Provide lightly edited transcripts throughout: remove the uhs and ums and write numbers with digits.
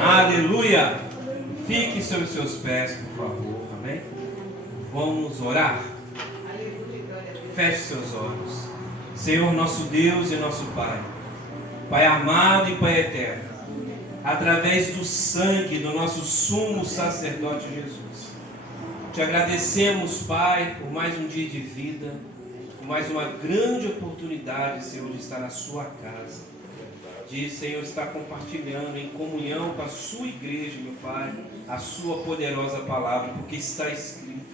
Aleluia! Fique sobre os seus pés, por favor. Amém? Vamos orar. Feche seus olhos. Senhor, nosso Deus e nosso Pai, Pai amado e Pai eterno, através do sangue do nosso sumo sacerdote Jesus, te agradecemos, Pai, por mais um dia de vida, por mais uma grande oportunidade, Senhor, de estar na sua casa, de, Senhor, estar compartilhando em comunhão com a sua igreja, meu Pai, a sua poderosa palavra, porque está escrito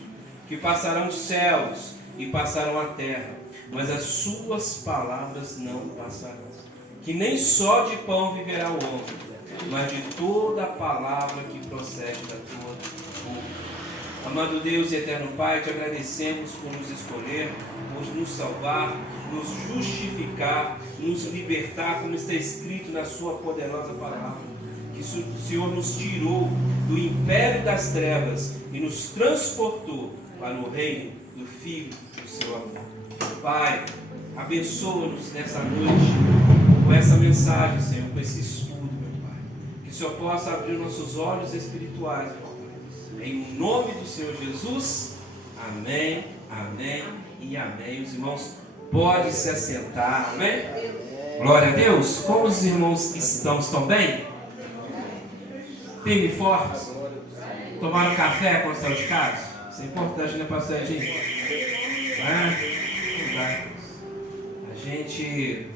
que passarão os céus e passarão a terra, mas as suas palavras não passarão. Que nem só de pão viverá o homem, mas de toda a palavra que procede da tua boca. Amado Deus e eterno Pai, te agradecemos por nos escolher, por nos salvar, nos justificar, nos libertar, como está escrito na sua poderosa palavra. Que o Senhor nos tirou do império das trevas e nos transportou para o reino do Filho do seu amor. Pai, abençoa-nos nessa noite com essa mensagem, Senhor, com esse estudo, meu Pai. Que o Senhor possa abrir nossos olhos espirituais, meu Pai. Em nome do Senhor Jesus, amém, amém e amém. Os irmãos podem se assentar, amém? Glória a Deus. Como os irmãos estão? Estão bem? Firme e forte? Tomaram café quando estão de casa? Isso é importante, né, pastor Edinho? A gente,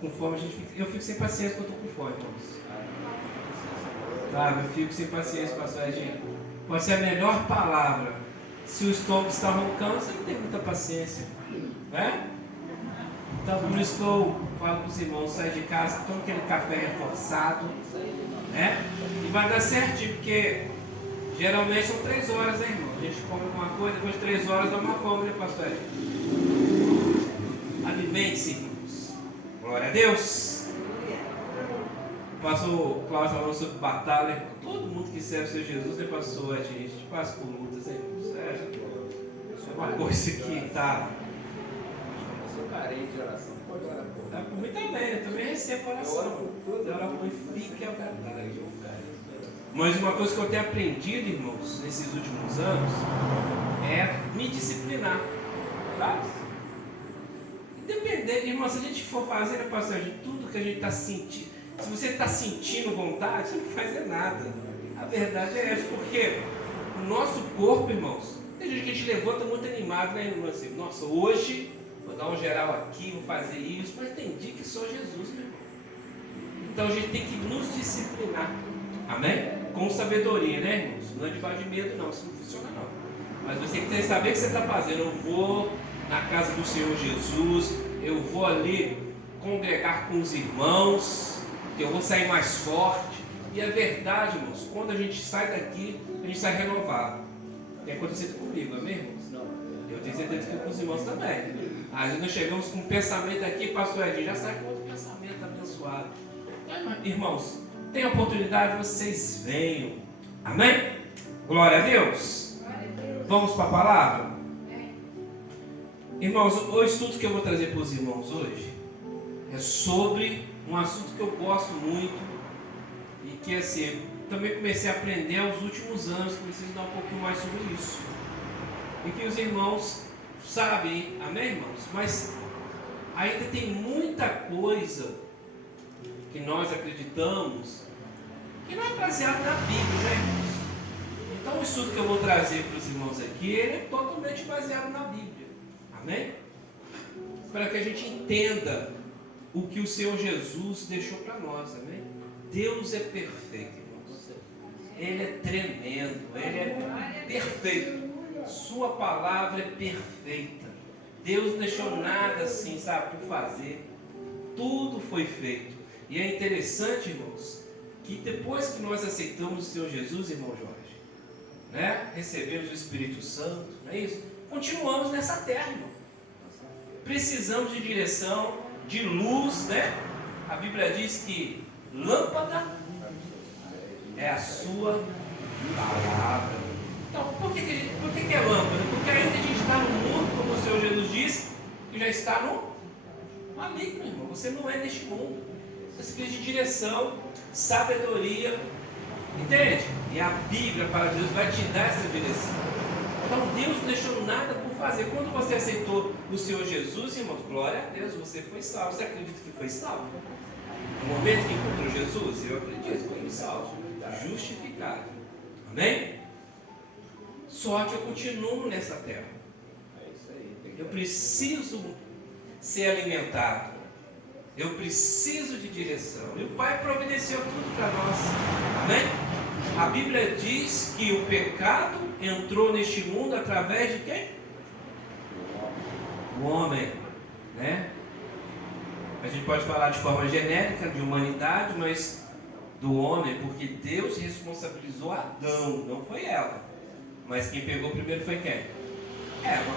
com fome, eu fico sem paciência quando eu estou com fome, irmãos. Tá, eu fico sem paciência, pastor Edinho. Pode ser a melhor palavra. Se o estômago está roncando, você não tem muita paciência, né? Então, por isso que eu falo para os irmãos, sai de casa, toma aquele café reforçado, né? E vai dar certinho, porque geralmente são 3 horas, né, irmão? A gente come alguma coisa, depois de 3 horas dá uma fome, né, pastor? Alimente-se, irmãos. Glória a Deus. O pastor Cláudio falou sobre batalha, né? Todo mundo que serve o Senhor Jesus, né, pastor? A gente passa por lutas, né, irmãos? É uma coisa que tá. Eu sou carente de oração, pode orar por mim. Por mim também, eu também recebo oração. Eu oro por mim, fique à vontade. Mas uma coisa que eu tenho aprendido, irmãos, nesses últimos anos, é me disciplinar, tá? Independente, irmão, se a gente for fazer, né, pastor, de tudo que a gente está sentindo, se você está sentindo vontade, você não faz é nada. A verdade é essa, porque o nosso corpo, irmãos, tem gente que a gente levanta muito animado, né, irmão? Assim, nossa, hoje vou dar um geral aqui, vou fazer isso, mas tem dia que só Jesus, meu irmão. Então a gente tem que nos disciplinar, amém? Com sabedoria, né, irmãos? Não é debaixo de medo, não, isso não funciona, não. Mas você tem que saber o que você está fazendo. Eu vou na casa do Senhor Jesus, eu vou ali congregar com os irmãos, que eu vou sair mais forte. E é verdade, irmãos, quando a gente sai daqui, a gente sai renovado. Tem acontecido comigo, amém, irmãos? Não. Eu tenho certeza que com os irmãos também. Às vezes nós chegamos com um pensamento aqui, pastor Edinho, já sai com outro pensamento abençoado. Irmãos, tem oportunidade, vocês venham. Amém? Glória a Deus. Vamos para a palavra? Irmãos, o estudo que eu vou trazer para os irmãos hoje é sobre um assunto que eu gosto muito e que, assim, também comecei a aprender aos últimos anos, comecei a estudar um pouquinho mais sobre isso. E que os irmãos sabem, amém, irmãos? Mas ainda tem muita coisa que nós acreditamos que não é baseado na Bíblia, né, irmãos? Então o estudo que eu vou trazer para os irmãos aqui, ele é totalmente baseado na Bíblia. Amém? Para que a gente entenda o que o Senhor Jesus deixou para nós, amém? Deus é perfeito, irmãos. Ele é tremendo, Ele é perfeito. Sua palavra é perfeita. Deus não deixou nada assim, sabe, por fazer. Tudo foi feito. E é interessante, irmãos, que depois que nós aceitamos o Senhor Jesus, irmão Jorge, né? Recebemos o Espírito Santo, não é isso? Continuamos nessa terra, irmão. Precisamos de direção, de luz, né? A Bíblia diz que lâmpada é a sua palavra. Então, por que é lâmpada? Porque ainda a gente está no mundo, como o Senhor Jesus disse, que já está no maligno, irmão. Você não é deste mundo. Você precisa de direção, sabedoria, entende? E a Bíblia, para Deus, vai te dar essa direção. Então Deus não deixou nada por fazer. Quando você aceitou o Senhor Jesus, irmãos, glória a Deus, você foi salvo. Você acredita que foi salvo? No momento que encontrou Jesus, eu acredito, foi salvo, justificado. Amém? Só que eu continuo nessa terra. É isso aí. Eu preciso ser alimentado. Eu preciso de direção. E o Pai providenciou tudo para nós. Amém? A Bíblia diz que o pecado entrou neste mundo através de quem? O homem, né? A gente pode falar de forma genérica de humanidade, mas do homem, porque Deus responsabilizou Adão, não foi ela. Mas quem pegou primeiro foi quem? Eva.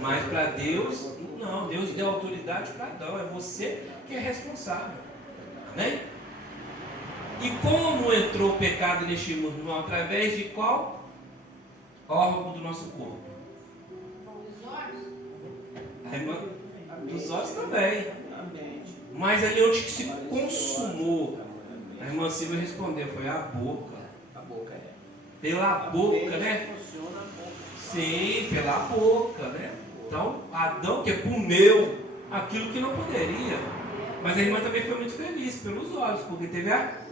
Mas para Deus, não, Deus deu autoridade para Adão, é você que é responsável. Amém? E como entrou o pecado neste mundo? Através de qual órgão do nosso corpo? Dos olhos. A irmã, dos olhos também. Amém. Mas ali onde que se consumou, a irmã Silvia respondeu, foi a boca. A boca é. Pela boca, né? Funciona a boca. Sim, pela boca, né? Então, Adão que comeu aquilo que não poderia. Mas a irmã também foi muito feliz pelos olhos, porque teve a...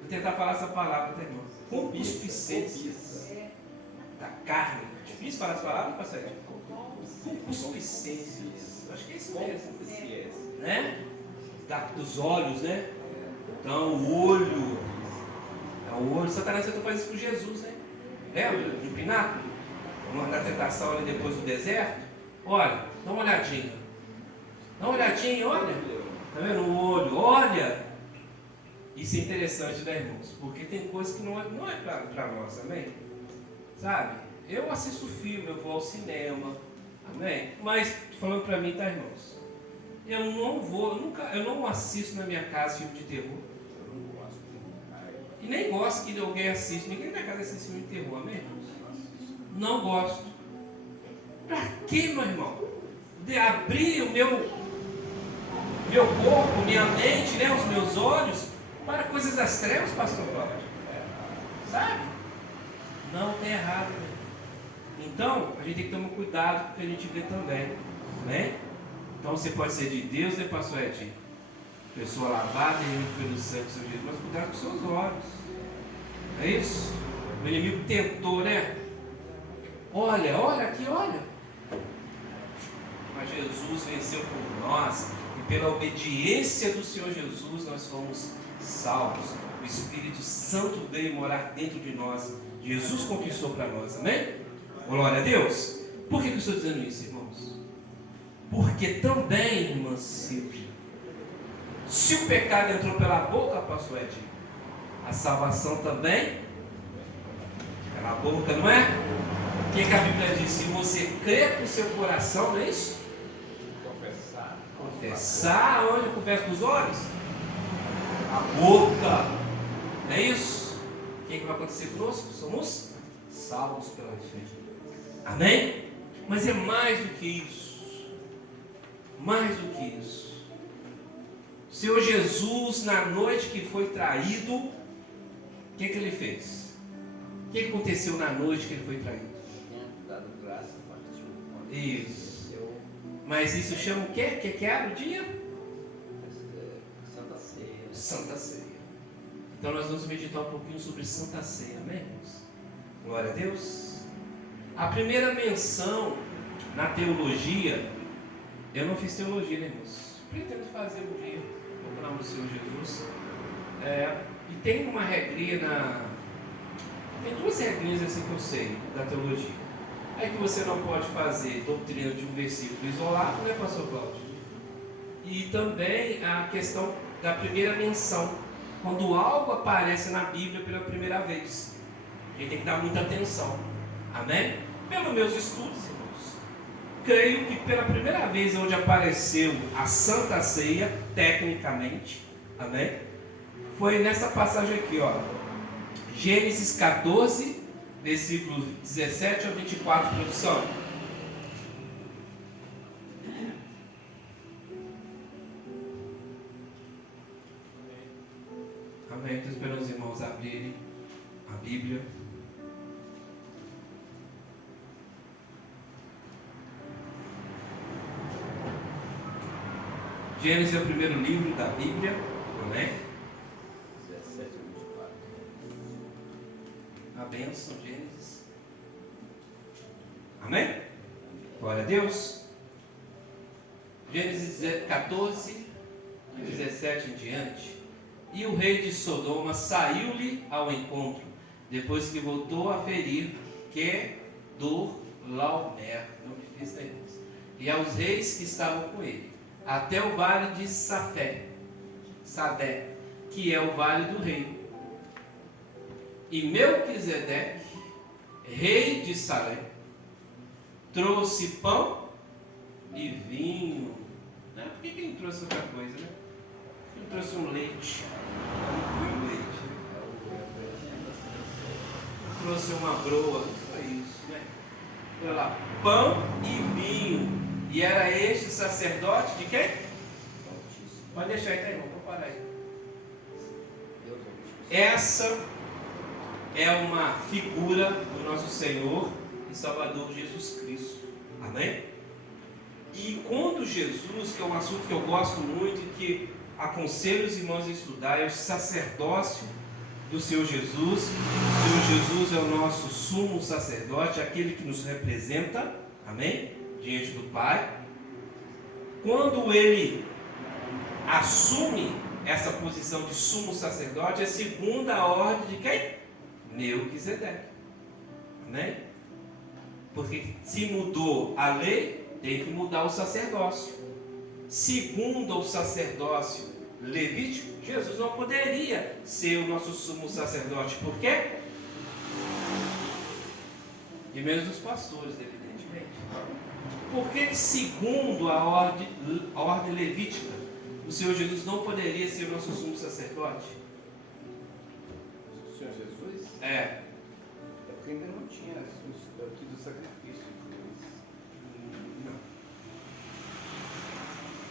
Vou tentar falar essa palavra, tá, irmã? Concupiscência da carne. Difícil falar essa palavra, pastor? Concupiscência. Acho que é isso mesmo. Né? Dos olhos, né? Então, o olho. É o olho. Satanás tentou fazer isso com Jesus, né? Lembra? No pináculo? Na tentação ali depois do deserto. Olha, dá uma olhadinha. Dá uma olhadinha, olha. Tá vendo? O olho, olha. Isso é interessante, né, irmãos? Porque tem coisas que não é para nós, amém? Sabe? Eu assisto filme, eu vou ao cinema, amém? Mas, falando para mim, tá, irmãos? Eu não assisto na minha casa filme de terror. E nem gosto que alguém assista. Ninguém na minha casa assiste filme de terror, amém, irmãos? Não gosto. Para que, meu irmão? De abrir o meu corpo, minha mente, né, os meus olhos para coisas das trevas, pastor Cláudio. Sabe? Não tem errado. Né? Então, a gente tem que tomar cuidado com o que a gente vê também. Né? Então, você pode ser de Deus, né, pastor Edinho? Pessoa lavada e remida pelo sangue do seu Jesus, mas cuidado com os seus olhos. É isso? O inimigo tentou, né? Olha aqui, olha. Mas Jesus venceu por nós. E pela obediência do Senhor Jesus, nós fomos salvos. O Espírito Santo veio morar dentro de nós. Jesus conquistou para nós, amém? Glória a Deus. Por que eu estou dizendo isso, irmãos? Porque também, irmã Silvia, se o pecado entrou pela boca, pastor Edinho, a salvação também pela boca, não é? O que a Bíblia diz? Se você crer com o seu coração, não é isso? Confessar, onde? Confessa com os olhos? A boca. Não é isso? O que vai acontecer conosco? Somos salvos pela fé. Amém? Mas é mais do que isso. Mais do que isso. O Senhor Jesus, na noite que foi traído, o que ele fez? O que aconteceu na noite que ele foi traído? Dado graça, partiu. Isso. Mas isso chama o quê? O que era o dia? Santa Ceia. Santa Ceia. Então nós vamos meditar um pouquinho sobre Santa Ceia, amém, irmãos? Glória a Deus. A primeira menção na teologia, eu não fiz teologia, né, irmãos? Pretendo fazer um dia, no nome do Senhor Jesus. E tem uma regrinha tem duas regrinhas assim que eu sei da teologia. É que você não pode fazer doutrina de um versículo isolado, né, pastor Cláudio? E também a questão da primeira menção. Quando algo aparece na Bíblia pela primeira vez, a gente tem que dar muita atenção. Amém? Pelos meus estudos, irmãos, creio que pela primeira vez onde apareceu a Santa Ceia, tecnicamente, amém? Foi nessa passagem aqui, ó. Gênesis 14, versículos 17 ao 24, produção. Então, esperando os irmãos abrirem a Bíblia. Gênesis é o primeiro livro da Bíblia, amém? 17 a 24. A bênção, Gênesis. Amém? Glória a Deus. Gênesis 14, 17 em diante. E o rei de Sodoma saiu-lhe ao encontro, depois que voltou a ferir Kedorlaomer, não difícil, né, irmãos? E aos reis que estavam com ele, até o vale de Sadé, que é o vale do rei. E Melquisedeque, rei de Salém, trouxe pão e vinho. Né? Por que ele trouxe outra coisa, né? Ele trouxe um leite. Um leite. Trouxe uma broa. Foi isso, né? Olha lá, pão e vinho. E era este sacerdote de quem? Pode deixar aí, tá, irmão? Vou parar aí. Essa é uma figura do nosso Senhor e Salvador Jesus Cristo. Amém? E quando Jesus, que é um assunto que eu gosto muito e que aconselho os irmãos a estudar, é o sacerdócio do Senhor Jesus. O Senhor Jesus é o nosso sumo sacerdote, aquele que nos representa. Amém? Diante do Pai. Quando ele assume essa posição de sumo sacerdote, é segundo a ordem de quem? Melquisedeque. Amém? Porque se mudou a lei, tem que mudar o sacerdócio. Segundo o sacerdócio levítico, Jesus não poderia ser o nosso sumo sacerdote. Por quê? E menos dos pastores, evidentemente. Porque segundo a ordem levítica, o Senhor Jesus não poderia ser o nosso sumo sacerdote? O Senhor Jesus? É. É porque ainda não tinha tido sacrifício. Não.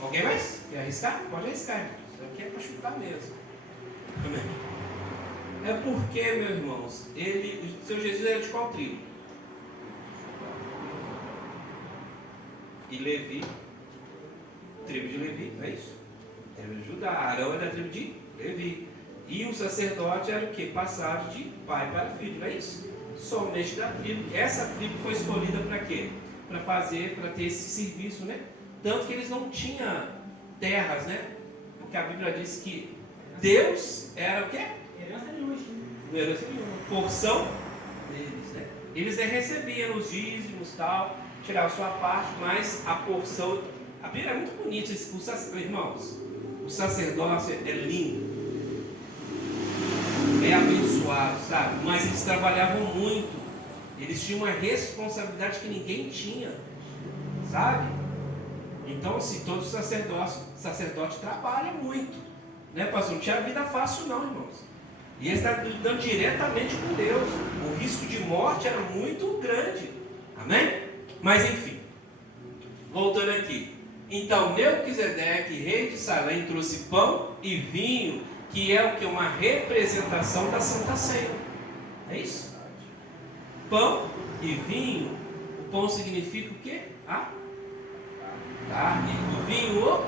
Alguém mais? Quer arriscar? Pode arriscar, irmão. Isso aqui é para chutar mesmo. Amém. É porque, meus irmãos, o Senhor Jesus era de qual tribo? E Levi, tribo de Levi, não é isso? Tribo de Judá. Arão era da tribo de Levi. E o sacerdote era o que? Passado de pai para filho, não é isso? Somente da tribo. Essa tribo foi escolhida para quê? Para ter esse serviço, né? Tanto que eles não tinham terras, né? Porque a Bíblia diz que Deus era o quê? Herança nenhuma. Herança nenhuma. Porção deles, né? Eles recebiam os dízimos e tal, tiravam sua parte, mas a porção. A Bíblia é muito bonita, irmãos. O sacerdócio é lindo. É abençoado, sabe? Mas eles trabalhavam muito. Eles tinham uma responsabilidade que ninguém tinha, sabe? Então, assim, todo sacerdote trabalha muito, né, pastor? Não tinha vida fácil, não, irmãos. E eles estavam lidando diretamente com Deus. O risco de morte era muito grande, amém? Mas, enfim, voltando aqui. Então, Melquisedeque, rei de Salém, trouxe pão e vinho, que é o que? Uma representação da Santa Ceia. É isso? Pão e vinho. O pão significa o quê? A carne. O vinho, o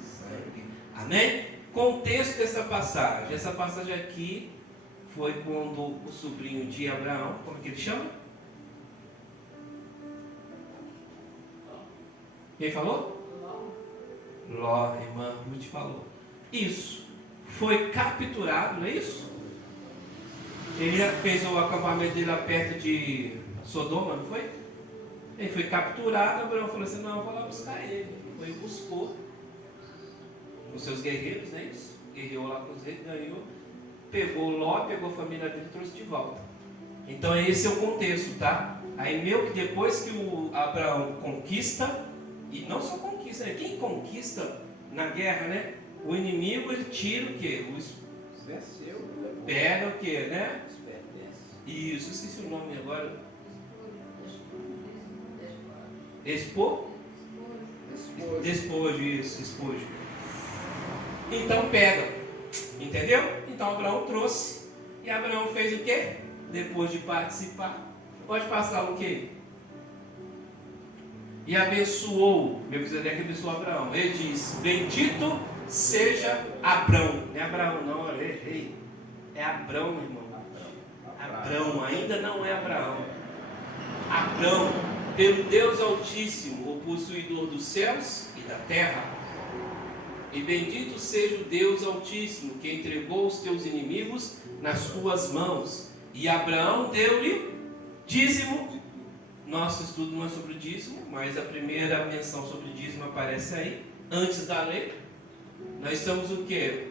sangue. Amém? Contexto dessa passagem. Essa passagem aqui foi quando o sobrinho de Abraão, como é que ele chama? Quem falou? Ló, irmã Ruth falou. Isso. Foi capturado, não é isso? Ele fez o acampamento dele lá perto de Sodoma, não foi? Ele foi capturado. Abraão falou assim: não, eu vou lá buscar ele. Foi e buscou com seus guerreiros, não é isso? Guerreou lá com os reis, ganhou. Pegou Ló, pegou a família dele e trouxe de volta. Então esse é o contexto, tá? Aí depois que o Abraão conquista, e não só conquista, né? Quem conquista na guerra, né? O inimigo, ele tira o quê? Venceu. Pega o quê, né? Pertence. Isso, esqueci o nome agora. Despojo, isso, despojo. Então pega. Entendeu? Então Então Abraão trouxe. E Abraão fez o quê? Depois de participar. Pode passar o quê? E abençoou. Melquisedeque abençoou Abraão. Ele diz: bendito seja Abrão. Não é Abraão, não. Eu errei. É Abrão, irmão. Abrão, ainda não é Abraão. Abrão, pelo Deus Altíssimo, o possuidor dos céus e da terra. E bendito seja o Deus Altíssimo, que entregou os teus inimigos nas tuas mãos. E Abraão deu-lhe dízimo. Nosso estudo não é sobre dízimo, mas a primeira menção sobre dízimo aparece aí, antes da lei. Nós estamos o quê?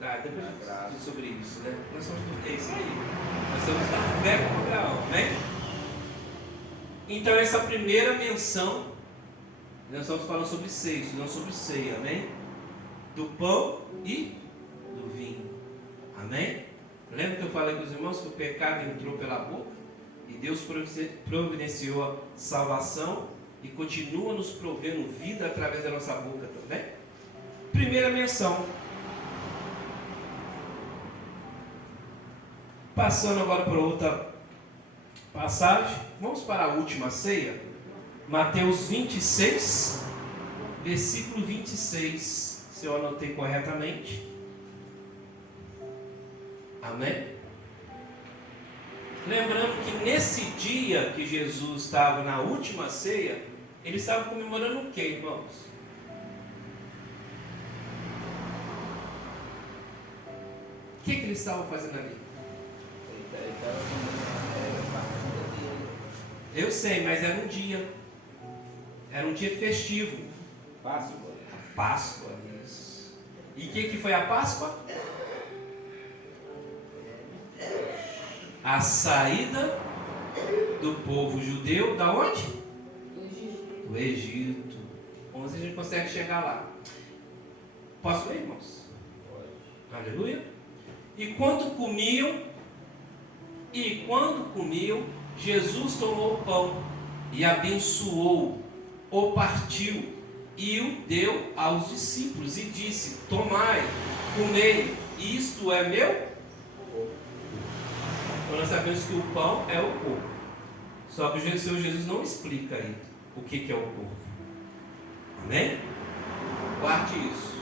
Depois a gente diz sobre isso, né? Nós somos do isso aí. Nós estamos na fé com Abraão, né? Então essa primeira menção, nós estamos falando sobre seios, não sobre ceia, amém? Do pão e do vinho, amém? Lembra que eu falei com os irmãos que o pecado entrou pela boca? E Deus providenciou a salvação e continua nos provendo vida através da nossa boca também? Primeira menção. Passando agora para outra passagem, vamos para a última ceia, Mateus 26, versículo 26, se eu anotei corretamente. Amém? Lembrando que nesse dia que Jesus estava na última ceia, ele estava comemorando o que, irmãos? O que ele estava fazendo ali? Eu sei, mas era um dia. Era um dia festivo. Páscoa. A Páscoa, isso. E o que foi a Páscoa? A saída do povo judeu, da onde? Do Egito. Vamos ver se a gente consegue chegar lá. Posso ler, irmãos? Pode. Aleluia. E quando comiam, Jesus tomou o pão e abençoou, o partiu e o deu aos discípulos e disse: tomai, comei, isto é meu corpo. Então nós sabemos que o pão é o corpo. Só que o Senhor Jesus não explica aí o que é o corpo. Amém? Guarde isso.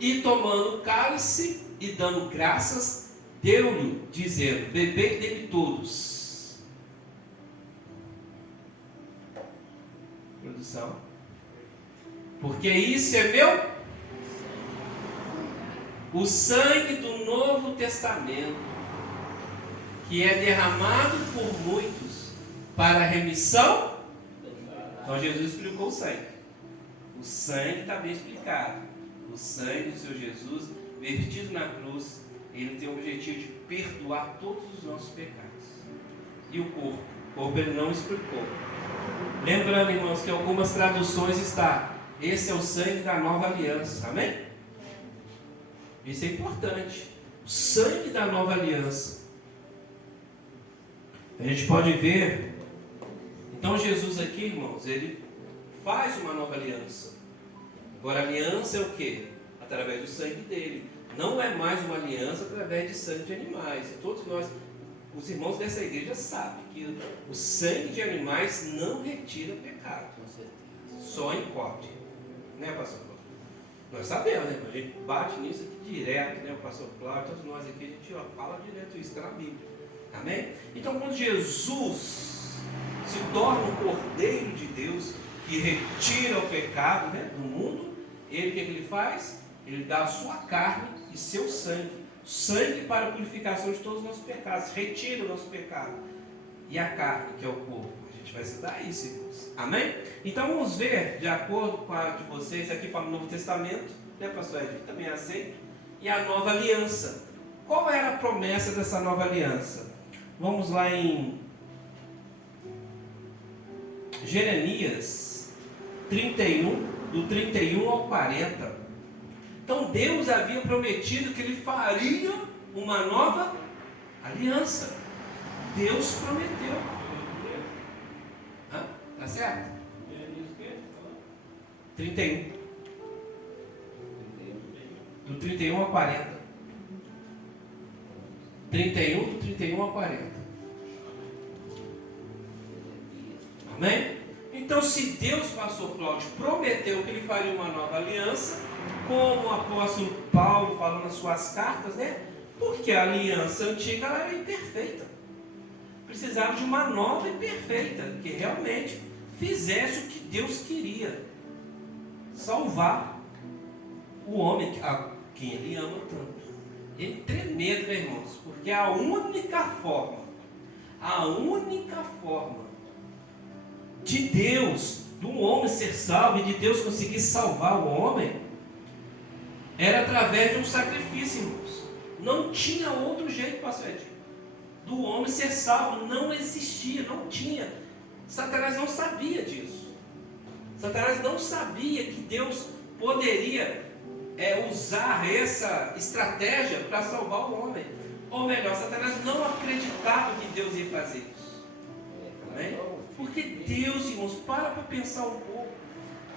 E tomando o cálice e dando graças, deu-lhe, dizendo: bebei dele todos. Produção. Porque isso é meu, o sangue do Novo Testamento, que é derramado por muitos para a remissão. Então Jesus explicou o sangue. O sangue está bem explicado. O sangue do Senhor Jesus, vertido na cruz, ele tem o objetivo de perdoar todos os nossos pecados. E o corpo? O corpo ele não explicou. Lembrando, irmãos, que em algumas traduções está: esse é o sangue da nova aliança. Amém? Isso é importante. O sangue da nova aliança. A gente pode ver. Então Jesus aqui, irmãos, ele faz uma nova aliança. Agora a aliança é o quê? Através do sangue dele. Não é mais uma aliança através de sangue de animais. E todos nós, os irmãos dessa igreja, sabem que o sangue de animais não retira pecado. Só encobre. Né, pastor Cláudio? Nós sabemos, né? A gente bate nisso aqui direto, né? O pastor Cláudio, todos nós aqui, a gente fala direto isso, está na Bíblia. Amém? Então, quando Jesus se torna o Cordeiro de Deus, que retira o pecado, né, do mundo, ele, o que ele faz? Ele dá a sua carne e seu sangue. Sangue para a purificação de todos os nossos pecados. Retira o nosso pecado. E a carne, que é o corpo. A gente vai estudar isso, irmãos. Amém? Então vamos ver, de acordo com a de vocês, aqui fala o Novo Testamento, né, pastor Edith? Também aceito. E a nova aliança. Qual era a promessa dessa nova aliança? Vamos lá em Jeremias 31, do 31 ao 40. Então Deus havia prometido que ele faria uma nova aliança. Deus prometeu. Tá certo? 31. Do 31 ao 40. 31, do 31 ao 40. Amém? Então, se Deus, pastor Cláudio, prometeu que ele faria uma nova aliança, como o apóstolo Paulo falou nas suas cartas, né? Porque a aliança antiga ela era imperfeita. Precisava de uma nova e perfeita, que realmente fizesse o que Deus queria. Salvar o homem a quem ele ama tanto. Ele tremendo, né, irmãos? Porque a única forma de Deus, do homem ser salvo e de Deus conseguir salvar o homem, era através de um sacrifício, irmãos. Não tinha outro jeito, pastor Edinho. Do homem ser salvo não existia, não tinha. Satanás não sabia disso. Satanás não sabia que Deus poderia usar essa estratégia para salvar o homem. Ou melhor, Satanás não acreditava que Deus ia fazer isso. Amém? Porque Deus, irmãos, para pensar um pouco.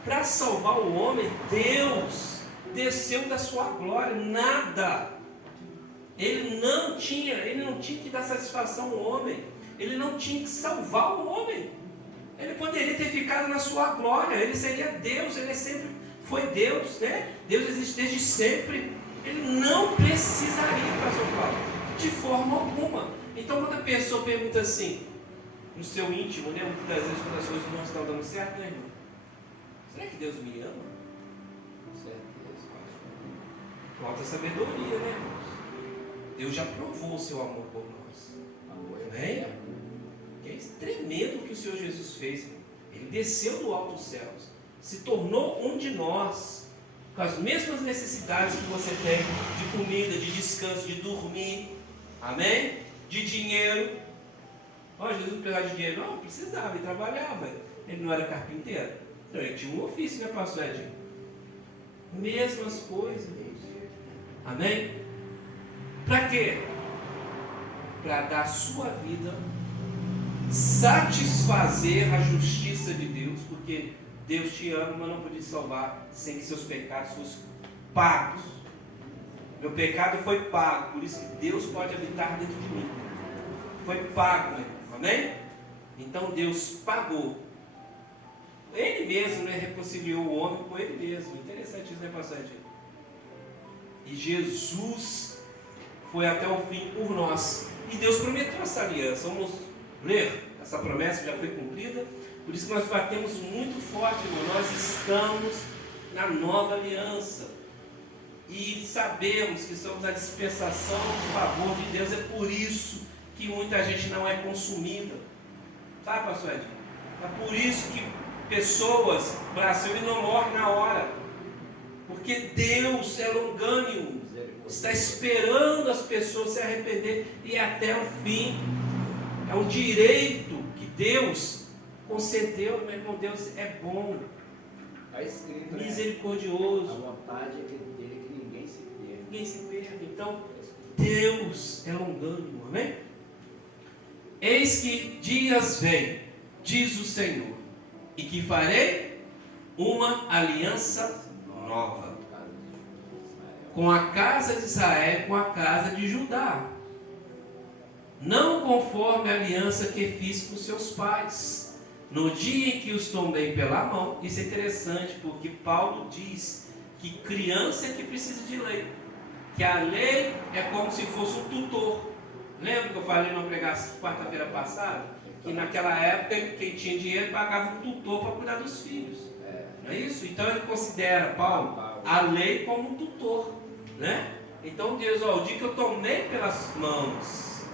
Para salvar o homem, Deus desceu da sua glória. Nada. Ele não tinha que dar satisfação ao homem. Ele não tinha que salvar o homem. Ele poderia ter ficado na sua glória. Ele seria Deus. Ele sempre foi Deus, né? Deus existe desde sempre. Ele não precisaria para salvar, de forma alguma. Então, quando a pessoa pergunta assim, no seu íntimo, né? Muitas vezes, quando as coisas não estão dando certo, né, irmão? Será que Deus me ama? Com certeza. Falta sabedoria, né, irmãos? Deus já provou o seu amor por nós. Amém? Que é tremendo o que o Senhor Jesus fez. Ele desceu do alto dos céus, se tornou um de nós, com as mesmas necessidades que você tem, de comida, de descanso, de dormir, amém? De dinheiro. Jesus não precisava de dinheiro? Não, precisava, ele trabalhava. Ele não era carpinteiro? Não, ele tinha um ofício, né, pastor Edinho? Mesmas coisas. Amém? Para quê? Para dar a sua vida, satisfazer a justiça de Deus, porque Deus te ama, mas não podia te salvar sem que seus pecados fossem pagos. Meu pecado foi pago, por isso que Deus pode habitar dentro de mim. Foi pago, né? Amém? Então Deus pagou. Ele mesmo, né, reconciliou o homem com ele mesmo. Interessante isso, né, pastor Edinho? E Jesus foi até o fim por nós. E Deus prometeu essa aliança. Vamos ler essa promessa que já foi cumprida. Por isso que nós batemos muito forte, irmão. Nós estamos na nova aliança. E sabemos que somos a dispensação do favor de Deus. É por isso que muita gente não é consumida. Sabe, pastor Edinho? É por isso que pessoas, o Brasil não morre na hora. Porque Deus é longânimo. Está esperando as pessoas se arrepender e até o fim. É um direito que Deus concedeu, meu irmão. Deus é bom, Está escrito, misericordioso. A vontade dele que ninguém se perca. Ninguém se perca. Então, Deus é longânimo, amém? Eis que dias vem, diz o Senhor, e que farei uma aliança nova com a casa de Israel e com a casa de Judá, não conforme a aliança que fiz com seus pais, no dia em que os tomei pela mão. Isso é interessante, porque Paulo diz que criança é que precisa de lei, que a lei é como se fosse um tutor. Lembra que eu falei numa pregação quarta-feira passada? Que naquela época, quem tinha dinheiro pagava um tutor para cuidar dos filhos. Não é isso? Então ele considera, Paulo, a lei como um tutor, né? Então Deus, o dia que eu tomei pelas mãos,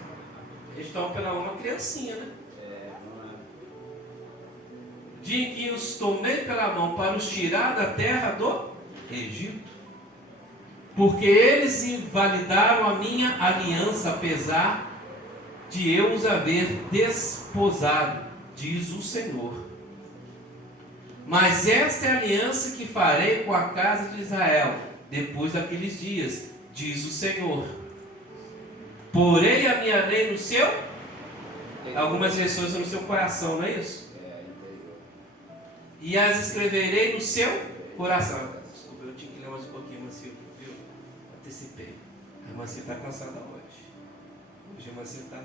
eles tomam pela mão uma criancinha, né? O dia em que os tomei pela mão para os tirar da terra do Egito, porque eles invalidaram a minha aliança, apesar de eu os haver desposado, diz o Senhor. Mas esta é a aliança que farei com a casa de Israel, depois daqueles dias, diz o Senhor. Porei a minha lei no seu, algumas versões no seu coração, não é isso? E as escreverei no seu coração. Desculpa, eu tinha que ler mais um pouquinho, Marcinho, viu? Antecipei. A Marcinho está cansada hoje. Hoje você está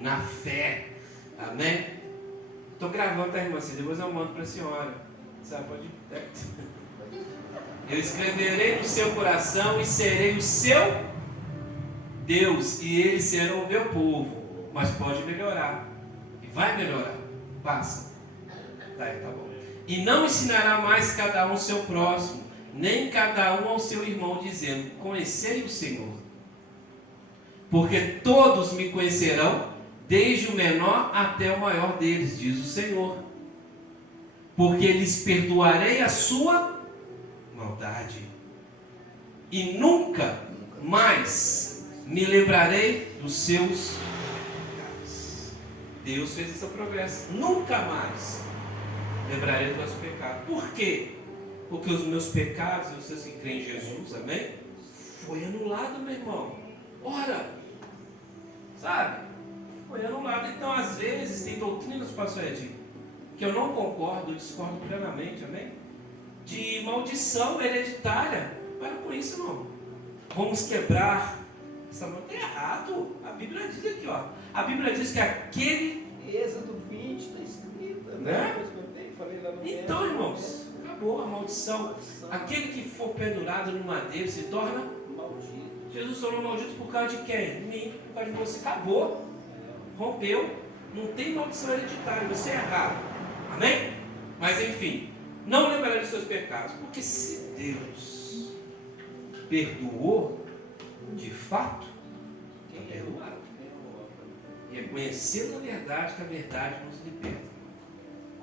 na fé. Amém? Estou gravando, tá, irmã? Depois eu mando para a senhora. Sabe, pode. Eu escreverei no seu coração e serei o seu Deus, e eles serão o meu povo. Mas pode melhorar. E vai melhorar. Passa. Tá bom. E não ensinará mais cada um ao seu próximo, nem cada um ao seu irmão, dizendo: conhecei o Senhor. Porque todos me conhecerão, desde o menor até o maior deles, diz o Senhor. Porque lhes perdoarei a sua maldade, e nunca mais me lembrarei dos seus pecados. Deus fez essa promessa: nunca mais lembrarei do nosso pecado. Por quê? Porque os meus pecados, vocês que creem em Jesus, amém? Foi anulado, meu irmão. Ora, sabe? Foi anulado. Então, às vezes, tem doutrinas, pastor Edinho, que eu não concordo, eu discordo plenamente, amém? De maldição hereditária. Para com isso, irmão. Vamos quebrar essa maldição. É errado. A Bíblia diz aqui, ó. A Bíblia diz que aquele... Êxodo 20 está escrito, né? Falei lá no Então, irmãos, acabou a maldição. Aquele que for pendurado no madeiro se torna maldito. Jesus tornou maldito por causa de quem? De mim, por causa de você. Acabou. Rompeu. Não tem maldição hereditária. Você é errado. Amém? Mas enfim, não lembrarei dos seus pecados. Porque se Deus perdoou, de fato, está perdoado. E é conhecer a verdade que a verdade nos liberta.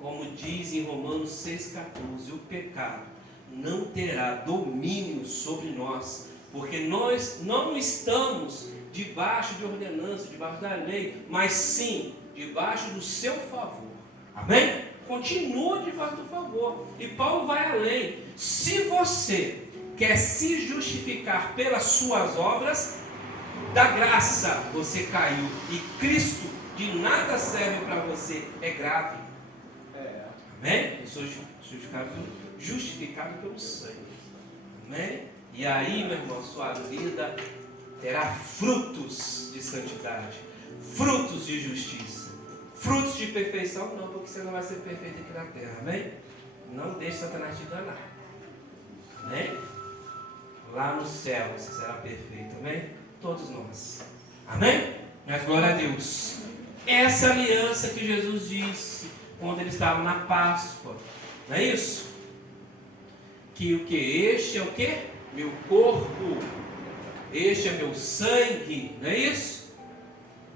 Como diz em Romanos 6,14, o pecado não terá domínio sobre nós, porque nós não estamos debaixo de ordenança, debaixo da lei, mas sim debaixo do seu favor. Amém? Continua debaixo do favor. E Paulo vai além. Se você quer se justificar pelas suas obras, da graça você caiu, e Cristo de nada serve para você, é grave. Amém? Eu sou justificado pelo sangue. Amém? E aí, meu irmão, sua vida terá frutos de santidade, frutos de justiça, frutos de perfeição. Não, porque você não vai ser perfeito aqui na terra. Amém? Não deixe Satanás te enganar. Amém? Lá no céu você será perfeito. Amém? Todos nós. Amém? Mas glória a Deus. Essa aliança que Jesus disse quando ele estava na Páscoa, não é isso? Que o que? Este é o que? Meu corpo, este é meu sangue, não é isso?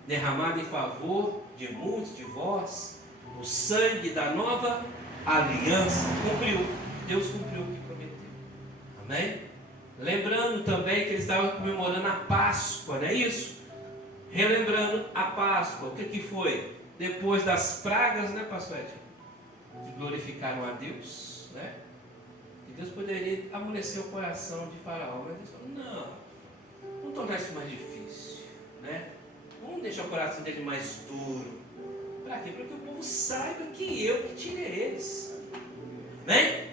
Derramado em favor de muitos de vós, o sangue da nova aliança. Cumpriu, Deus cumpriu o que prometeu. Amém? Lembrando também que ele estava comemorando a Páscoa, não é isso? Relembrando a Páscoa, o que foi? Depois das pragas, né, pastor Ed? Que glorificaram a Deus, né? E Deus poderia amolecer o coração de Faraó, mas Deus falou: não tornar isso mais difícil, né? Vamos deixar o coração dele mais duro. Para quê? Para que o povo saiba que eu que tirei eles. Amém?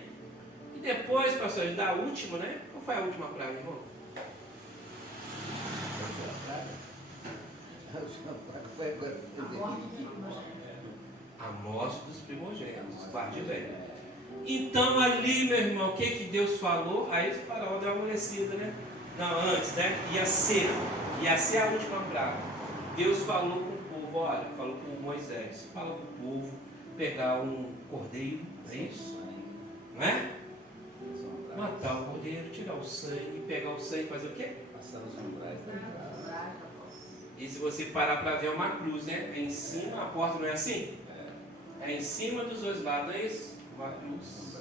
E depois, pastor Ed, da última, né? Qual foi a última praga, irmão? Foi agora. A morte dos primogênitos. Guarde bem. Então ali, meu irmão, o que Deus falou? Aí o Faraó deu uma amolecida, né? Não, antes, né? Ia ser a última praga. Deus falou com o povo, olha, falou com Moisés, falou com o povo pegar um cordeiro, não é isso? Não é? Matar o cordeiro, tirar o sangue, pegar o sangue e fazer o quê? Passar os umbrais da casa. E se você parar para ver, é uma cruz, né? É em cima, a porta não é assim? É em cima dos dois lados, não é isso? Uma cruz.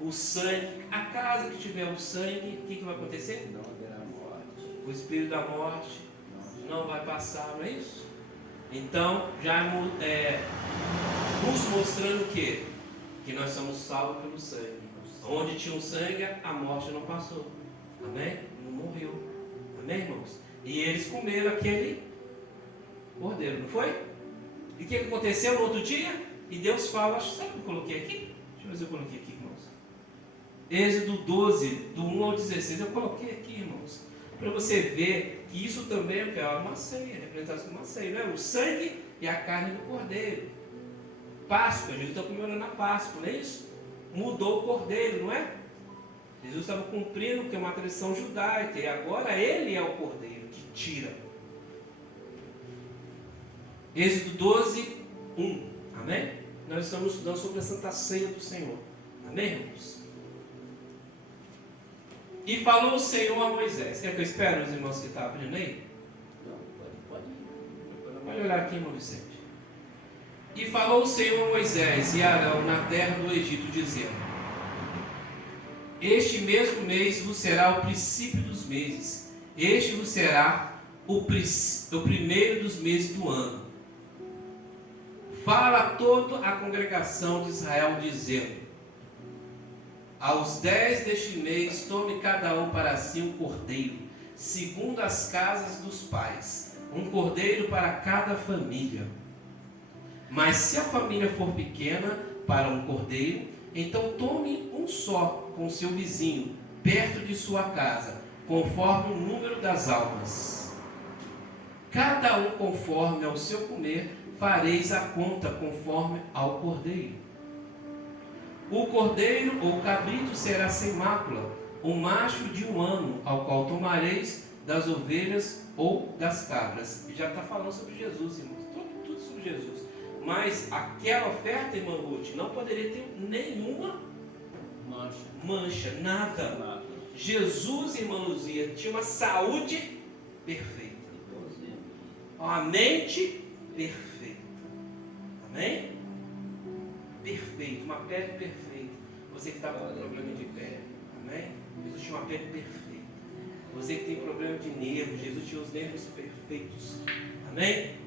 O sangue, a casa que tiver o sangue, o que vai acontecer? Não haverá morte. O espírito da morte não vai passar, não é isso? Então, já nos mostrando o quê? Que nós somos salvos pelo sangue. Onde tinha o sangue, a morte não passou. Amém? Não morreu. Amém, irmãos? E eles comeram aquele cordeiro, não foi? E o que aconteceu no outro dia? E Deus fala, sabe o que eu coloquei aqui? Deixa eu ver se eu coloquei aqui, irmãos. Êxodo 12, do 1 ao 16, eu coloquei aqui, irmãos. para você ver que isso também é uma ceia, representação de uma ceia, não é? O sangue e a carne do cordeiro. Páscoa, Jesus está comemorando a Páscoa, não é isso? Mudou o cordeiro, não é? Jesus estava cumprindo o que é uma tradição judaica, e agora ele é o cordeiro que tira. Êxodo 12, 1. Amém? Nós estamos estudando sobre a Santa Ceia do Senhor. Amém, irmãos? E falou o Senhor a Moisés. Quer que eu espere os irmãos que estão abrindo aí? Não, pode. Pode olhar aqui, irmão Vicente. E falou o Senhor a Moisés e Arão na terra do Egito, dizendo: Este mesmo mês vos será o princípio dos meses. Este vos será o primeiro dos meses do ano. Fala a toda a congregação de Israel, dizendo: Aos 10 deste mês, tome cada um para si um cordeiro, segundo as casas dos pais, um cordeiro para cada família. Mas se a família for pequena para um cordeiro, então tome um só com seu vizinho, perto de sua casa, conforme o número das almas. Cada um conforme ao seu comer, fareis a conta conforme ao cordeiro. O cordeiro ou cabrito será sem mácula, o macho de 1 ano, ao qual tomareis das ovelhas ou das cabras. E já está falando sobre Jesus, irmãos, tudo sobre Jesus. Mas aquela oferta, irmã Ruth, não poderia ter nenhuma mancha, nada. Jesus, irmã Luzia, tinha uma saúde perfeita, uma mente perfeita. Amém? Perfeito, uma pele perfeita. Você que está com problema de pele, amém? Jesus tinha uma pele perfeita. Você que tem problema de nervos, Jesus tinha os nervos perfeitos, amém?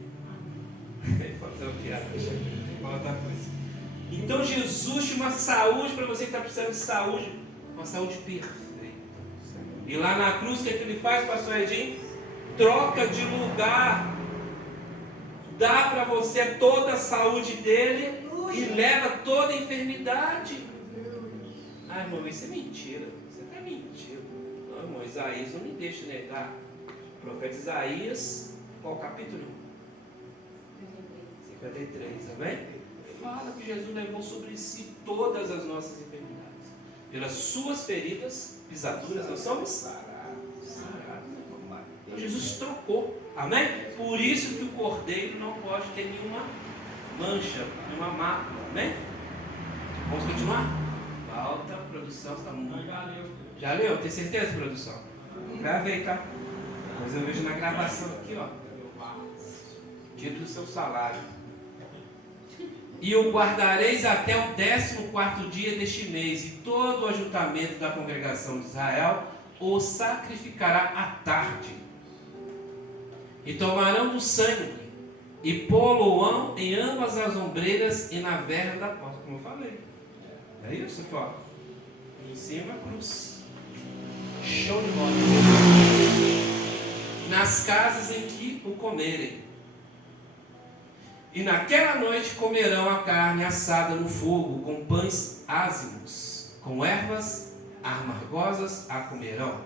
Fazer uma piada, deixa eu falar outra coisa. Então Jesus tinha uma saúde, para você que está precisando de saúde, uma saúde perfeita. E lá na cruz, o que ele faz, pastor Edinho? Troca de lugar, dá para você toda a saúde dele e leva toda a enfermidade. Ah, irmão, isso é mentira. Você está mentindo. Não, irmão, Isaías não me deixa negar. O profeta Isaías, qual capítulo? 53, amém? Fala que Jesus levou sobre si todas as nossas enfermidades. Pelas suas feridas, pisaduras, nós somos sarados. Então Jesus trocou, amém? Por isso que o cordeiro não pode ter nenhuma mancha, nenhuma mácula, amém? Vamos continuar? Falta, produção, está muito. Já leu? Tem certeza, produção? Gravei, tá? Mas eu vejo na gravação aqui, ó. Tira do seu salário. E o guardareis até o 14º dia deste mês, e todo o ajuntamento da congregação de Israel o sacrificará à tarde. E tomarão do sangue, e pô-lo-ão em ambas as ombreiras e na verga da porta, como eu falei. É isso aqui, ó. Em cima, cruz. Show de bola. Nas casas em que o comerem. E naquela noite comerão a carne assada no fogo, com pães ázimos, com ervas amargosas a comerão.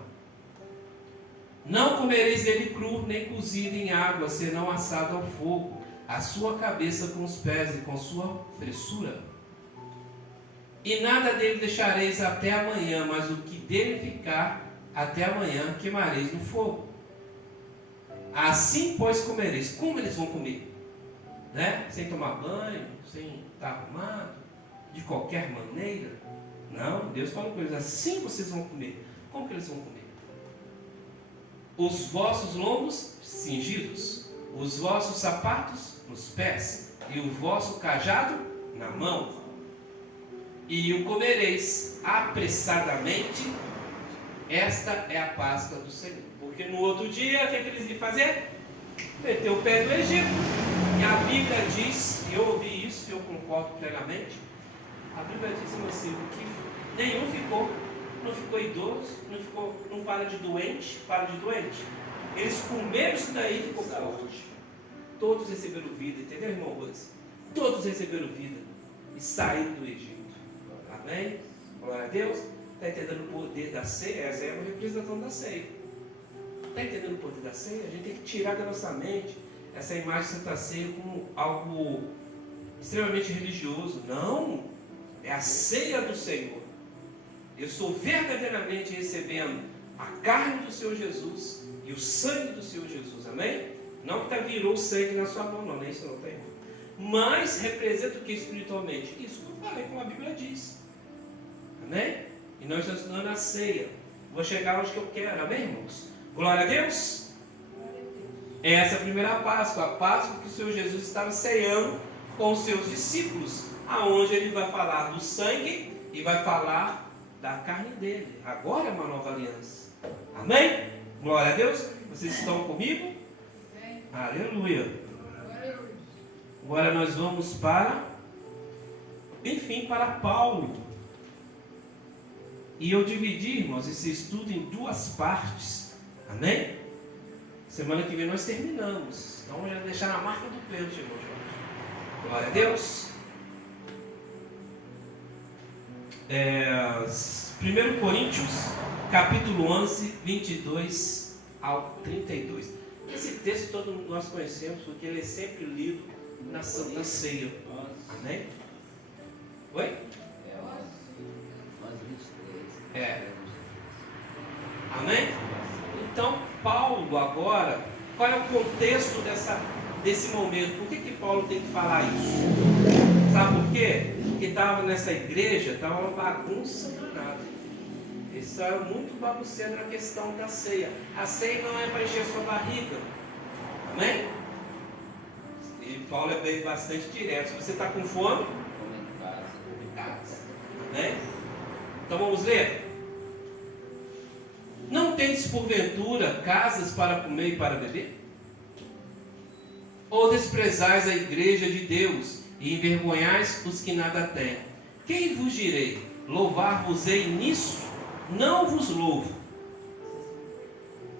Não comereis dele cru, nem cozido em água, senão assado ao fogo, a sua cabeça com os pés e com sua fressura. E nada dele deixareis até amanhã, mas o que dele ficar até amanhã queimareis no fogo. Assim, pois, comereis. Como eles vão comer? Né? Sem tomar banho, sem estar arrumado, de qualquer maneira? Não, Deus falou com eles, assim vocês vão comer. Como que eles vão comer? Os vossos lombos cingidos, os vossos sapatos nos pés, e o vosso cajado na mão. E o comereis apressadamente. Esta é a Páscoa do Senhor. Porque no outro dia, o que eles iam fazer? Meter o pé no Egito. E a Bíblia diz, eu ouvi isso e eu concordo plenamente, a Bíblia diz assim, que nenhum ficou, não ficou idoso, não fala de doente, eles comeram isso daí e ficou forte. Todos receberam vida, entendeu, irmão Rose? Todos receberam vida e saíram do Egito. Amém? Glória a Deus. Está entendendo o poder da ceia? Essa é uma representação da ceia. Está entendendo o poder da ceia? A gente tem que tirar da nossa mente essa imagem de Santa Ceia como algo extremamente religioso. Não, é a ceia do Senhor. Eu estou verdadeiramente recebendo a carne do Senhor Jesus e o sangue do Senhor Jesus, amém? Não que virou sangue na sua mão, não, nem isso não tem. Mas representa o que espiritualmente? Isso que eu falei, como a Bíblia diz, amém? E nós estamos estudando a ceia. Vou chegar onde que eu quero, amém, irmãos? Glória a Deus! Essa é a primeira Páscoa, a Páscoa que o Senhor Jesus estava ceando com os seus discípulos, aonde ele vai falar do sangue e vai falar da carne dele. Agora é uma nova aliança, amém? Glória a Deus! Vocês estão comigo? Aleluia! Agora nós vamos para, enfim, para Paulo. E eu dividi, irmãos, esse estudo em duas partes, amém? Semana que vem nós terminamos. Então vamos deixar na marca do pênalti, irmãos. Glória a Deus. 1 Coríntios, capítulo 11, 22 ao 32. Esse texto todos nós conhecemos, porque ele é sempre lido na Santa Ceia. Amém? Oi? Amém? Então, Paulo agora, qual é o contexto desse momento? Por que Paulo tem que falar isso? Sabe por quê? Porque estava nessa igreja, estava uma bagunça danada. Eles estavam muito bagunçando na questão da ceia. A ceia não é para encher sua barriga. Amém? E Paulo é bem bastante direto. Se você está com fome, come em casa. Amém? Então vamos ler? Não tendes porventura casas para comer e para beber? Ou desprezais a igreja de Deus e envergonhais os que nada têm? Quem vos direi? Louvar-vos-ei nisso? Não vos louvo.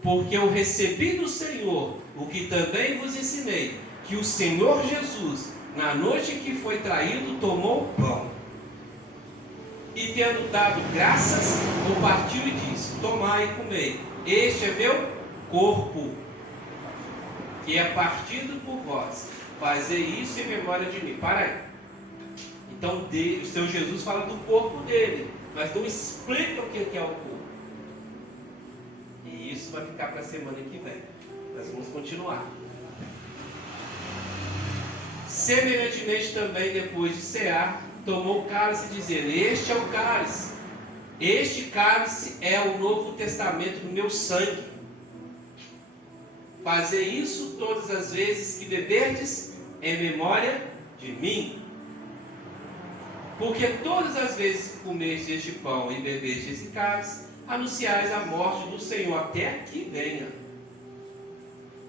Porque eu recebi do Senhor o que também vos ensinei, que o Senhor Jesus, na noite em que foi traído, tomou o pão. E tendo dado graças, o partiu e disse: tomai e comei, este é meu corpo, que é partido por vós, fazei isso em memória de mim. Para aí. Então o Senhor Jesus fala do corpo dele, mas não explica o que é o corpo. E isso vai ficar para a semana que vem. Nós vamos continuar. Semelhantemente também, depois de cear, tomou o cálice, dizendo: este é o cálice. Este cálice é o Novo Testamento do meu sangue. Fazei isso todas as vezes que beberdes, em memória de mim. Porque todas as vezes que comeste este pão e bebeste esse cálice, anunciais a morte do Senhor até que venha.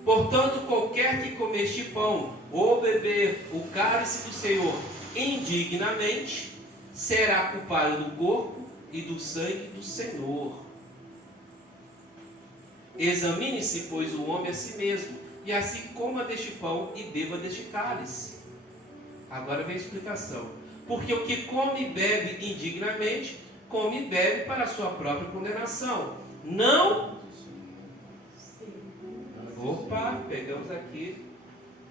Portanto, qualquer que comer este pão ou beber o cálice do Senhor indignamente, será culpado do corpo e do sangue do Senhor. Examine-se, pois, o homem a si mesmo, e assim coma deste pão e beba deste cálice. Agora vem a explicação. Porque o que come e bebe indignamente, come e bebe para a sua própria condenação. Não. Opa, pegamos aqui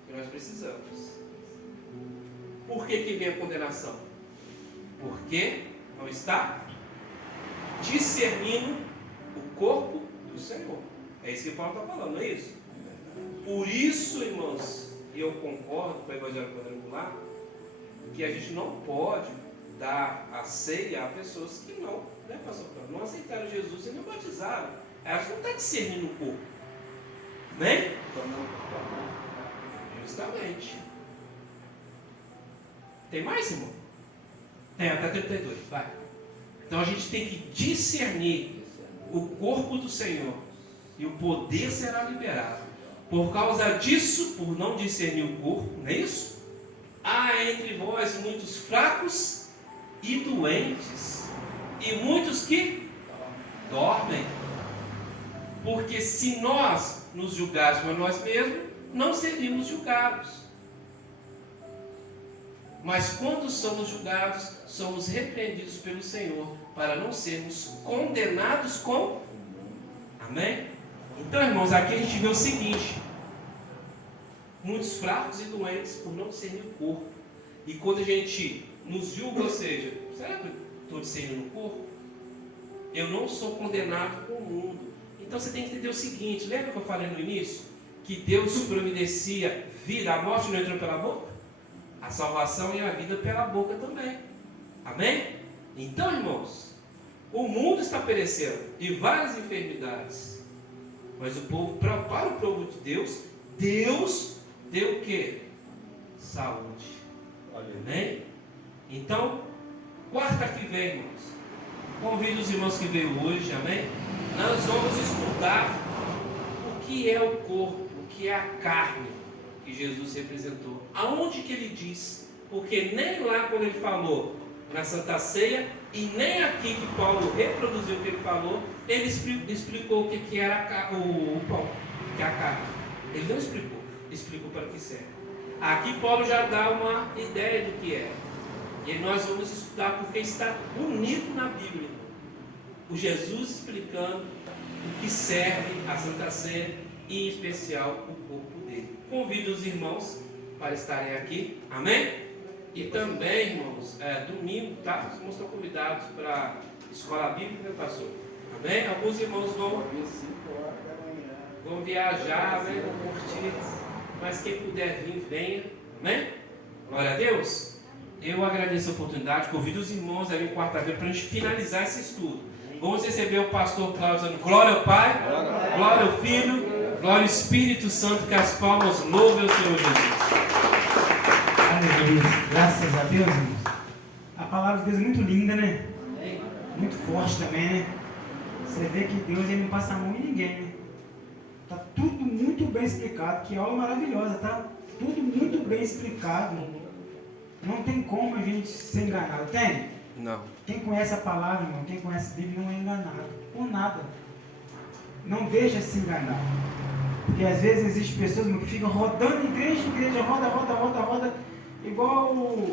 o que nós precisamos. Por que vem a condenação? Porque não está discernindo o corpo do Senhor. É isso que Paulo está falando, não é isso? Por isso, irmãos, eu concordo com o Evangelho Quadrangular, que a gente não pode dar a ceia a pessoas que não aceitaram Jesus e não batizaram. Elas não estão discernindo o corpo. Né? Justamente. Tem mais, irmão? Tem, até 32, vai. Então a gente tem que discernir o corpo do Senhor e o poder será liberado. Por causa disso, por não discernir o corpo, não é isso? Há entre vós muitos fracos e doentes, e muitos que dormem. Porque se nós nos julgássemos a nós mesmos, não seríamos julgados. Mas quando somos julgados, somos repreendidos pelo Senhor, para não sermos condenados com... Amém? Então, irmão, irmãos, aqui a gente vê o seguinte: muitos fracos e doentes por não discernir o corpo. E quando a gente nos julga, ou seja, será que eu estou discernindo o corpo? Eu não sou condenado com o mundo. Então você tem que entender o seguinte: lembra que eu falei no início? Que Deus providencia vida, a morte não entrou pela boca? A salvação e a vida pela boca também. Amém? Então, irmãos, o mundo está perecendo e várias enfermidades. Mas o povo, para o povo de Deus, Deus deu o quê? Saúde. Amém? Então, quarta que vem, irmãos, convido os irmãos que veio hoje, amém? Nós vamos estudar o que é o corpo, o que é a carne que Jesus representou. Aonde que ele diz? Porque nem lá quando ele falou na Santa Ceia e nem aqui que Paulo reproduziu o que ele falou, ele explicou o que era o pão, que é a carne. Ele não explicou, explicou para que serve. Aqui Paulo já dá uma ideia do que é. E nós vamos estudar porque está bonito na Bíblia. O Jesus explicando o que serve a Santa Ceia e em especial o corpo dele. Convido os irmãos para estarem aqui. Amém? E também, irmãos, domingo, tá? Os irmãos estão convidados para a escola bíblica, pastor. Amém? Alguns irmãos vão viajar, né? Vão curtir. Mas quem puder vir, venha. Amém? Glória a Deus. Eu agradeço a oportunidade, convido os irmãos a vir quarta-feira para a gente finalizar esse estudo. Vamos receber o pastor Cláudio dizendo glória ao Pai, glória ao Filho, glória ao Espírito Santo, que as palmas louvem o Senhor Jesus. Aleluia, graças a Deus, irmãos. A palavra de Deus é muito linda, né? Muito forte também, né? Você vê que Deus ele não passa a mão em ninguém, né? Tá tudo muito bem explicado, que aula maravilhosa, tá? Tudo muito bem explicado. Não tem como a gente ser enganado, tem? Não. Quem conhece a palavra, irmão, quem conhece a Bíblia não é enganado por nada. Não deixa se enganar. Porque às vezes existem pessoas, irmão, que ficam rodando igreja, roda, igual